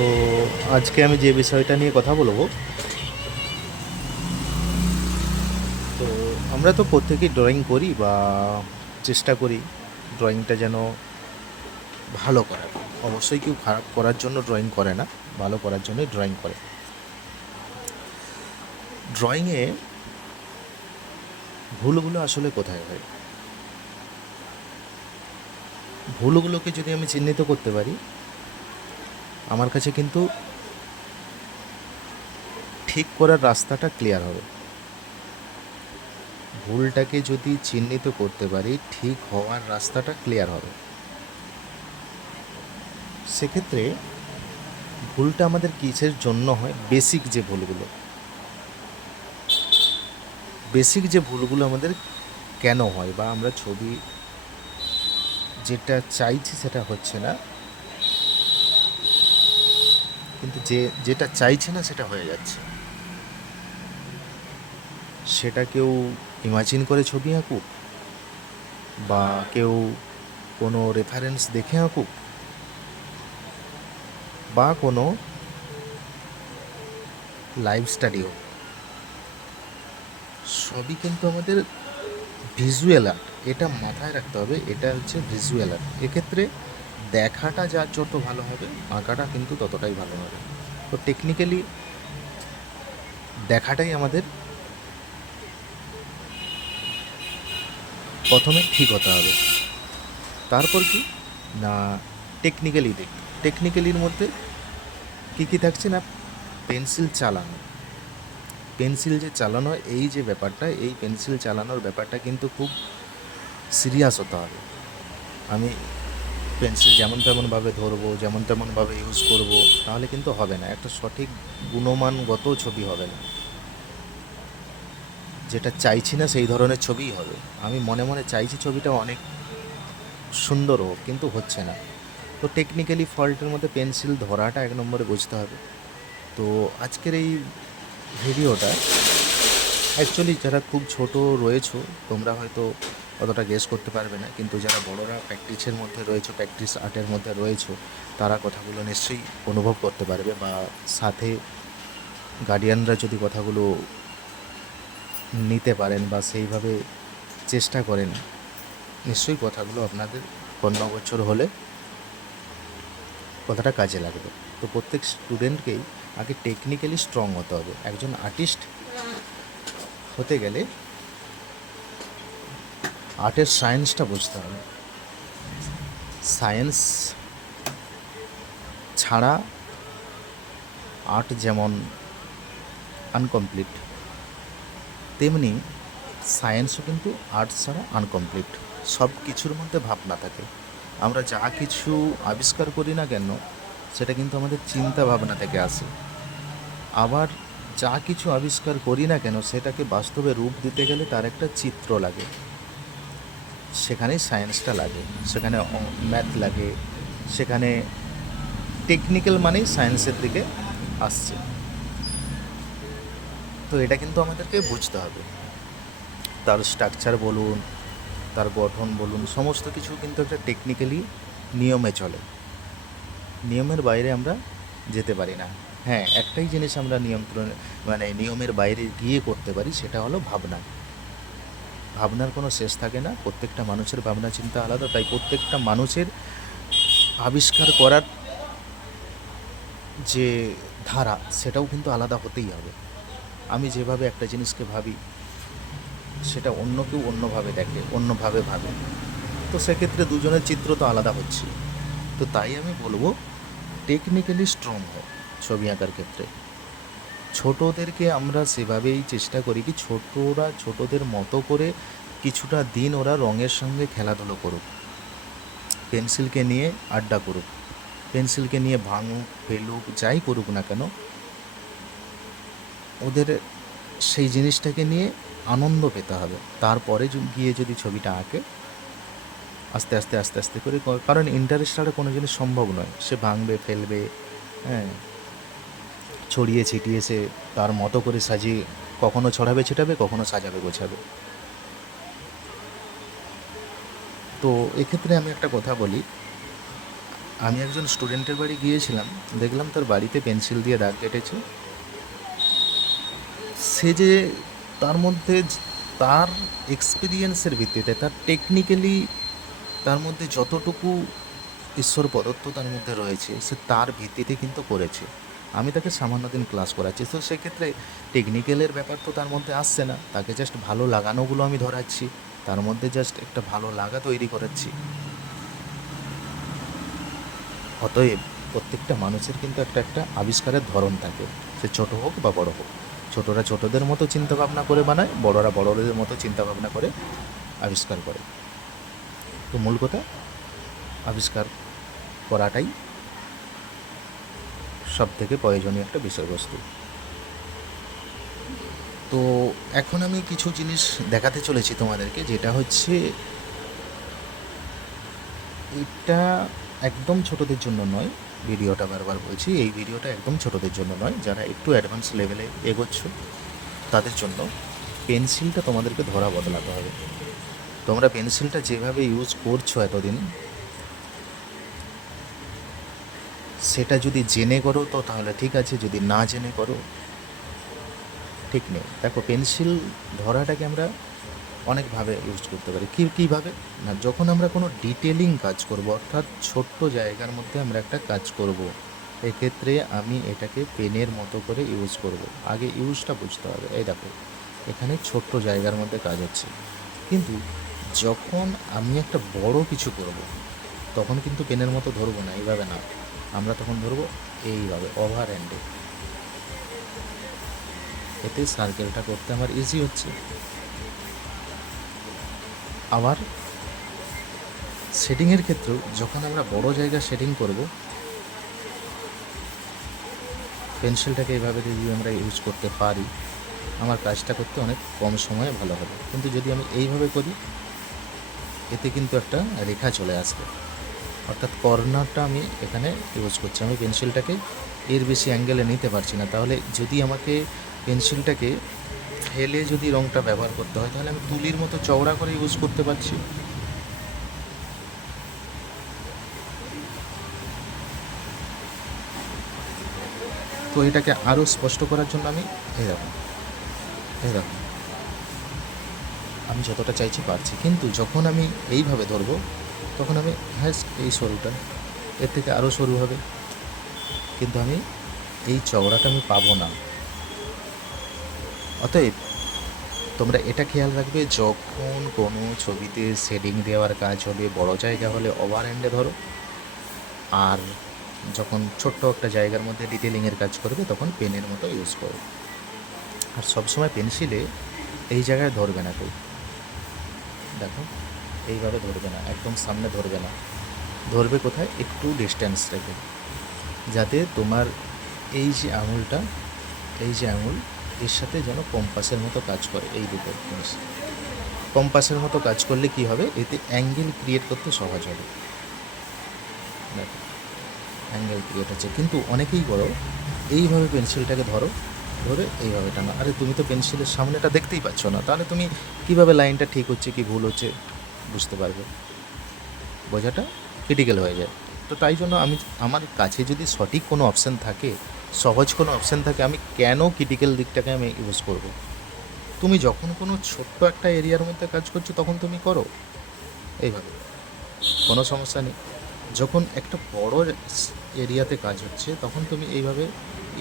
তো আজকে আমি যে বিষয়টা নিয়ে কথা বলবো, তো আমরা তো প্রত্যেকেই ড্রয়িং করি বা চেষ্টা করি ড্রয়িংটা যেন ভালো করার। অবশ্যই কেউ খারাপ করার জন্য ড্রয়িং করে না, ভালো করার জন্যই ড্রয়িং করে। ড্রয়িংয়ে ভুলগুলো আসলে কোথায় হয়? ভুলগুলোকে যদি আমি চিহ্নিত করতে পারি, আমার কাছে কিন্তু ঠিক করার রাস্তাটা ক্লিয়ার হবে। ভুলটাকে যদি চিহ্নিত করতে পারি, ঠিক হওয়ার রাস্তাটা ক্লিয়ার হবে। সেক্ষেত্রে ভুলটা আমাদের কিসের জন্য হয়? বেসিক যে ভুলগুলো আমাদের কেন হয়, বা আমরা ছবি যেটা চাইছি সেটা হচ্ছে না, কিন্তু যেটা চাইছি না সেটা হয়ে যাচ্ছে। সেটা কেউ ইমাজিন করে ছবি আঁকুক, বা কেউ কোনো রেফারেন্স দেখে আঁকুক, বা কোনো লাইভ স্টাডি হোক, সবই কিন্তু আমাদের ভিজুয়াল আর্ট। এটা মাথায় রাখতে হবে, এটা হচ্ছে ভিজুয়াল আর্ট। এক্ষেত্রে দেখাটা যত ভালো হবে, আঁকাটা কিন্তু ততটাই ভালো হবে। তো টেকনিক্যালি দেখাটাই আমাদের প্রথমে ঠিক হতে হবে। তারপর কি না, টেকনিক্যালি টেকনিক্যালির মধ্যে কী কী থাকছে না, পেন্সিল চালানো। পেন্সিল যে চালানো হয়, এই যে ব্যাপারটা, এই পেন্সিল চালানোর ব্যাপারটা কিন্তু খুব সিরিয়াস হতে হবে। আমি পেন্সিল যেমন তেমনভাবে ধরবো, যেমন তেমনভাবে ইউজ করব, তাহলে কিন্তু হবে না, একটা সঠিক গুণমানগত ছবি হবে না। যেটা চাইছি না সেই ধরনের ছবিই হবে। আমি মনে মনে চাইছি ছবিটা অনেক সুন্দর হোক, কিন্তু হচ্ছে না। তো টেকনিক্যালি ফল্টের মধ্যে পেন্সিল ধরাটা এক নম্বরে বুঝতে হবে। তো আজকের এই ভিডিওটা অ্যাকচুয়ালি যারা খুব ছোট রয়েছো, তোমরা হয়তো অতটা গেস করতে পারবে না, কিন্তু যারা বড়রা প্র্যাকটিসের মধ্যে রয়েছো, প্র্যাকটিস আর্টের মধ্যে রয়েছো, তারা কথাগুলো নিশ্চয়ই অনুভব করতে পারবে, বা সাথে গার্ডিয়ানরা যদি কথাগুলো নিতে পারেন বা সেইভাবে চেষ্টা করেন, নিশ্চয়ই কথাগুলো আপনাদের 15 বছর হলে কথাটা কাজে লাগবে। তো প্রত্যেক স্টুডেন্টকেই আগে টেকনিক্যালি স্ট্রং হতে হবে। একজন আর্টিস্ট হতে গেলে আর্টের সায়েন্সটা বুঝতে হবে। সায়েন্স ছাড়া আর্ট যেমন আনকমপ্লিট, তেমনি সায়েন্সও কিন্তু আর্ট ছাড়া আনকমপ্লিট। সব কিছুর মধ্যে ভাবনা থাকে। আমরা যা কিছু আবিষ্কার করি না কেন, সেটা কিন্তু আমাদের চিন্তা ভাবনা থেকে আসে। আবার যা কিছু আবিষ্কার করি না কেন, সেটাকে বাস্তবে রূপ দিতে গেলে তার একটা চিত্র লাগে, সেখানেই সায়েন্সটা লাগে, সেখানে ম্যাথ লাগে, সেখানে টেকনিক্যাল মানেই সায়েন্সের দিকে আসছে। তো এটা কিন্তু আমাদেরকে বুঝতে হবে। তার স্ট্রাকচার বলুন, তার গঠন বলুন, সমস্ত কিছু কিন্তু একটা টেকনিক্যালি নিয়মে চলে। নিয়মের বাইরে আমরা যেতে পারি না। হ্যাঁ, একটাই জিনিস আমরা নিয়মের বাইরে গিয়ে করতে পারি, সেটা হলো ভাবনা। ভাবনার কোনো শেষ থাকে না। প্রত্যেকটা মানুষের ভাবনা চিন্তা আলাদা, তাই প্রত্যেকটা মানুষের আবিষ্কার করার যে ধারা, সেটাও কিন্তু আলাদা হতেই হবে। আমি যেভাবে একটা জিনিসকে ভাবি, সেটা অন্য কেউ অন্যভাবে দেখে, অন্যভাবে ভাবে। তো সেক্ষেত্রে দুজনের চিত্র তো আলাদা হচ্ছে। তো তাই আমি বলবো, টেকনিক্যালি স্ট্রং হয় ছবি আঁকার ক্ষেত্রে। ছোটদেরকে আমরা সেভাবেই চেষ্টা করি কি, ছোটরা ছোটদের মতো করে কিছুটা দিন ওরা রঙের সঙ্গে খেলাধুলো করুক, পেন্সিলকে নিয়ে আড্ডা করুক, পেন্সিলকে নিয়ে ভাঙুক, ফেলুক, যাই করুক না কেন, ওদের সেই জিনিসটাকে নিয়ে আনন্দ পেতে হবে। তারপরে গিয়ে যদি ছবিটা আঁকে, আস্তে আস্তে আস্তে আস্তে করে, কারণ ইন্টারেস্ট ছাড়া কোনো জিনিস সম্ভব নয়। সে ভাঙবে, ফেলবে, হ্যাঁ, ছড়িয়ে ছিটিয়ে সে তার মতো করে সাজিয়ে কখনো ছড়াবে ছিটাবে, কখনো সাজাবে গোছাবে। তো এক্ষেত্রে আমি একটা কথা বলি, আমি একজন স্টুডেন্টের বাড়ি গিয়েছিলাম, দেখলাম তার বাড়িতে পেন্সিল দিয়ে দাগ কেটেছে। সে যে তার মধ্যে তার এক্সপিরিয়েন্সের ভিত্তিতে, তার টেকনিক্যালি তার মধ্যে যতটুকু ঈশ্বর প্রদত্ত তার মধ্যে রয়েছে, সে তার ভিত্তিতে কিন্তু করেছে। আমি তাকে সামান্য দিন ক্লাস করাচ্ছি, তো সেক্ষেত্রে টেকনিক্যালের ব্যাপার তো তার মধ্যে আসছে না, তাকে জাস্ট ভালো লাগানোগুলো আমি ধরাচ্ছি, তার মধ্যে জাস্ট একটা ভালো লাগা তৈরি করাচ্ছি। অতএব প্রত্যেকটা মানুষের কিন্তু একটা একটা আবিষ্কারের ধরন থাকে, সে ছোট হোক বা বড় হোক। ছোটরা ছোটদের মতো চিন্তাভাবনা করে বানায়, বড়রা বড়দের মতো চিন্তাভাবনা করে আবিষ্কার করে। তো মূল কথা, আবিষ্কার করাটাই সব থেকে প্রয়োজনীয় একটা বিষয়বস্তু। তো এখন আমি কিছু জিনিস দেখাতে চলেছি তোমাদেরকে, যেটা হচ্ছে এটা একদম ছোটদের জন্য নয়। ভিডিওটা বারবার বলছি, এই ভিডিওটা একদম ছোটদের জন্য নয়, যারা একটু অ্যাডভান্স লেভেলে এগোচ্ছ তাদের জন্য। পেন্সিলটা তোমাদেরকে ধরা বদলাতে হবে। তোমরা পেন্সিলটা যেভাবে ইউজ করছো এতদিন, সেটা যদি জেনে করো তো তাহলে ঠিক আছে, যদি না জেনে করো ঠিক নেই। দেখো, পেন্সিল ধরাটাকে আমরা অনেকভাবে ইউজ করতে পারি। কীভাবে না, যখন আমরা কোনো ডিটেলিং কাজ করব, অর্থাৎ ছোট্ট জায়গার মধ্যে আমরা একটা কাজ করব, এক্ষেত্রে আমি এটাকে পেনের মতো করে ইউজ করব। আগে ইউজটা বুঝতে হবে। এই দেখো, এখানে ছোট্ট জায়গার মধ্যে কাজ হচ্ছে, কিন্তু যখন আমি একটা বড় কিছু করব, তখন কিন্তু পেনের মতো ধরবো না, এইভাবে না, আমরা তখন ধরবো এইভাবে ওভার হ্যান্ডে। এতে সার্কেলটা করতে আমার ইজি হচ্ছে। আবার শেডিংয়ের ক্ষেত্রেও যখন আমরা বড় জায়গা শেডিং করব, পেন্সিলটাকে এইভাবে যদি আমরা ইউজ করতে পারি, আমার কাজটা করতে অনেক কম সময়ে ভালো হবে। কিন্তু যদি আমি এইভাবে করি, এতে কিন্তু একটা রেখা চলে আসবে, অর্থাৎ কর্নারটা আমি এখানে ইউজ করছি। আমি পেন্সিলটাকে এর বেশি অ্যাঙ্গেলে নিতে পারছি না। তাহলে যদি আমাকে পেন্সিলটাকে ফেলে যদি রঙটা ব্যবহার করতে হয়, তাহলে আমি তুলির মতো চওড়া করে ইউজ করতে পারছি। তো এটাকে আরও স্পষ্ট করার জন্য আমি এই দেখুন আমি যতটা চাইছি পারছি, কিন্তু যখন আমি এইভাবে ধরবো, তখন আমি এই সরুটা এর থেকে আরও সরু হবে, কিন্তু আমি এই চওড়াটা আমি পাবো না। অতএব তোমরা এটা খেয়াল রাখবে, যখন কোনো ছবিতে শেডিং দেওয়ার কাজ হবে, বড় জায়গা হলে ওভার হ্যান্ডে ধরো, আর যখন ছোট্ট একটা জায়গার মধ্যে ডিটেলিংয়ের কাজ করবে, তখন পেনের মতো ইউজ করো। আর সবসময় পেন্সিলে এই জায়গায় ধরবে না কেউ, দেখো এইভাবে ধরবে না, একদম সামনে ধরবে না, ধরবে কোথায়, একটু ডিস্ট্যান্স রেখে, যাতে তোমার এই যে আঙুলটা, এই যে আঙুল, এর সাথে যেন কম্পাসের মতো কাজ করে। এই দুটো জিনিস কম্পাসের মতো কাজ করলে কি হবে, এতে অ্যাঙ্গেল ক্রিয়েট করতে সহজ হবে। দেখো, অ্যাঙ্গেল ক্রিয়েট হচ্ছে। কিন্তু অনেকেই করো এইভাবে পেন্সিলটাকে ধরো, ধরে এইভাবে টানো। আরে তুমি তো পেন্সিলের সামনেটা দেখতেই পাচ্ছ না, তাহলে তুমি কীভাবে লাইনটা ঠিক হচ্ছে কি ভুল হচ্ছে বুঝতে পারবে? বোঝাটা ক্রিটিক্যাল হয়ে যায়। তো তাই জন্য আমার কাছে যদি সঠিক কোনো অপশান থাকে, সহজ কোনো অপশান থাকে, আমি কেন ক্রিটিক্যাল দিকটাকে আমি ইউজ করব? তুমি যখন কোনো ছোট্ট একটা এরিয়ার মধ্যে কাজ করছো, তখন তুমি করো এইভাবে, কোনো সমস্যা নেই। যখন একটা বড় এরিয়াতে কাজ হচ্ছে, তখন তুমি এইভাবে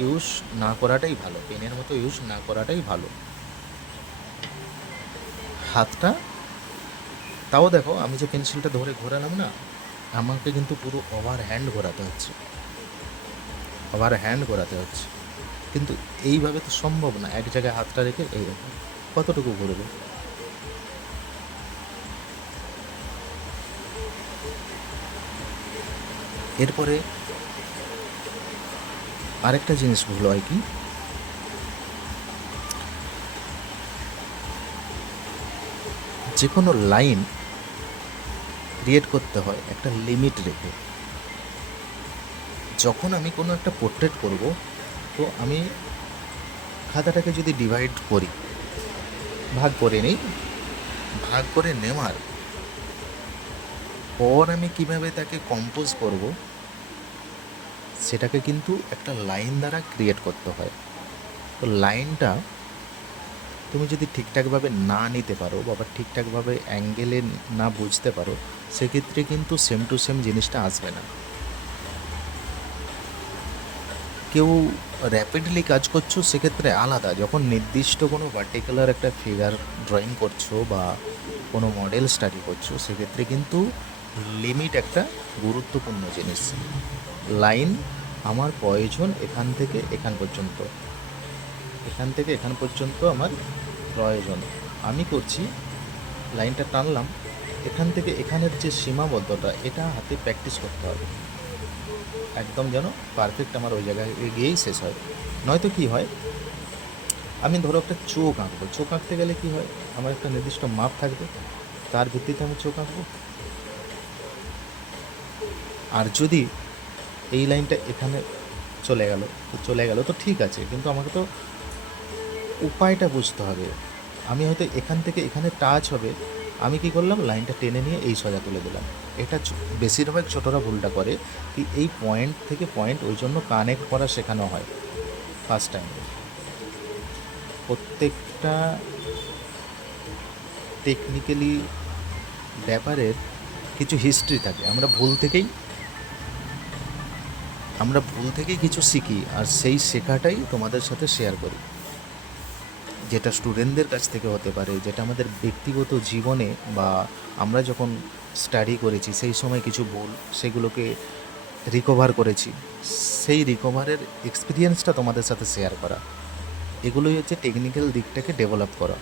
ইউজ না করাটাই ভালো, পেনের মতো ইউজ না করাটাই ভালো। হাতটা, তাও দেখো, আমি যে পেন্সিলটা ধরে ঘোরালাম না, আমাকে কিন্তু পুরো ওভার হ্যান্ড ঘোরাতে হচ্ছে, ওভার হ্যান্ড ঘোরাতে হচ্ছে। কিন্তু এইভাবে তো সম্ভব না, এক জায়গায় হাতটা রেখে এইরকম কতটুকু ঘুরবে। এরপরে আরেকটা জিনিস ভুল হয় কি, যে কোনো লাইন ক্রিয়েট করতে হয় একটা লিমিট রেখে। যখন আমি কোনো একটা পোর্ট্রেট করব, তো আমি খাতাটাকে যদি ডিভাইড করি, ভাগ করে নিই, ভাগ করে নেওয়ার পর আমি কিভাবে তাকে কম্পোজ করব, সেটাকে কিন্তু একটা লাইন দ্বারা ক্রিয়েট করতে হয়। তো লাইনটা তুমি যদি ঠিকঠাকভাবে না নিতে পারো বা ঠিকঠাকভাবে অ্যাঙ্গেলে না বুঝতে পারো, সেক্ষেত্রে কিন্তু সেম টু সেম জিনিসটা আসবে না। কেউ র্যাপিডলি কাজ করছো সেক্ষেত্রে আলাদা, যখন নির্দিষ্ট কোনো পার্টিকুলার একটা ফিগার ড্রয়িং করছো বা কোনো মডেল স্টাডি করছো, সেক্ষেত্রে কিন্তু লিমিট একটা গুরুত্বপূর্ণ জিনিস। লাইন আমার প্রয়োজন এখান থেকে এখান পর্যন্ত, এখান থেকে এখান পর্যন্ত আমার প্রয়োজন। আমি করছি, লাইনটা টানলাম, এখান থেকে এখানের যে সীমাবদ্ধতা, এটা হাতে প্র্যাকটিস করতে হবে একদম, যেন পারফেক্ট আমার ওই জায়গায় গিয়েই শেষ হয়। নয়তো কী হয়, আমি ধরো একটা চোখ আঁকবো, চোখ আঁকতে গেলে কী হয়, আমার একটা নির্দিষ্ট মাপ থাকবে, তার ভিত্তিতে আমি চোখ আঁকবো। আর যদি এই লাইনটা এখানে চলে গেল তো ঠিক আছে, কিন্তু আমাকে তো উপায়টা বুঝতে হবে। আমি হয়তো এখান থেকে এখানে টাচ হবে, আমি কি করলাম, লাইনটা টেনে নিয়ে এই সোজা তুলে দিলাম। এটা বেশিরভাগ ছোটরা ভুলটা করে, কি এই পয়েন্ট থেকে পয়েন্ট ওই জন্য কানেক্ট করা শেখানো হয় ফার্স্ট টাইম। প্রত্যেকটা টেকনিক্যালি ব্যাপারের কিছু হিস্ট্রি থাকে, আমরা ভুল থেকেই কিছু শিখি, আর সেই শেখাটাই তোমাদের সাথে শেয়ার করি। যেটা স্টুডেন্টদের কাছ থেকে হতে পারে, যেটা আমাদের ব্যক্তিগত জীবনে বা আমরা যখন স্টাডি করেছি সেই সময় কিছু ভুল, সেগুলোকে রিকভার করেছি, সেই রিকভারের এক্সপিরিয়েন্সটা তোমাদের সাথে শেয়ার করা, এগুলোই হচ্ছে টেকনিক্যাল দিকটাকে ডেভেলপ করা।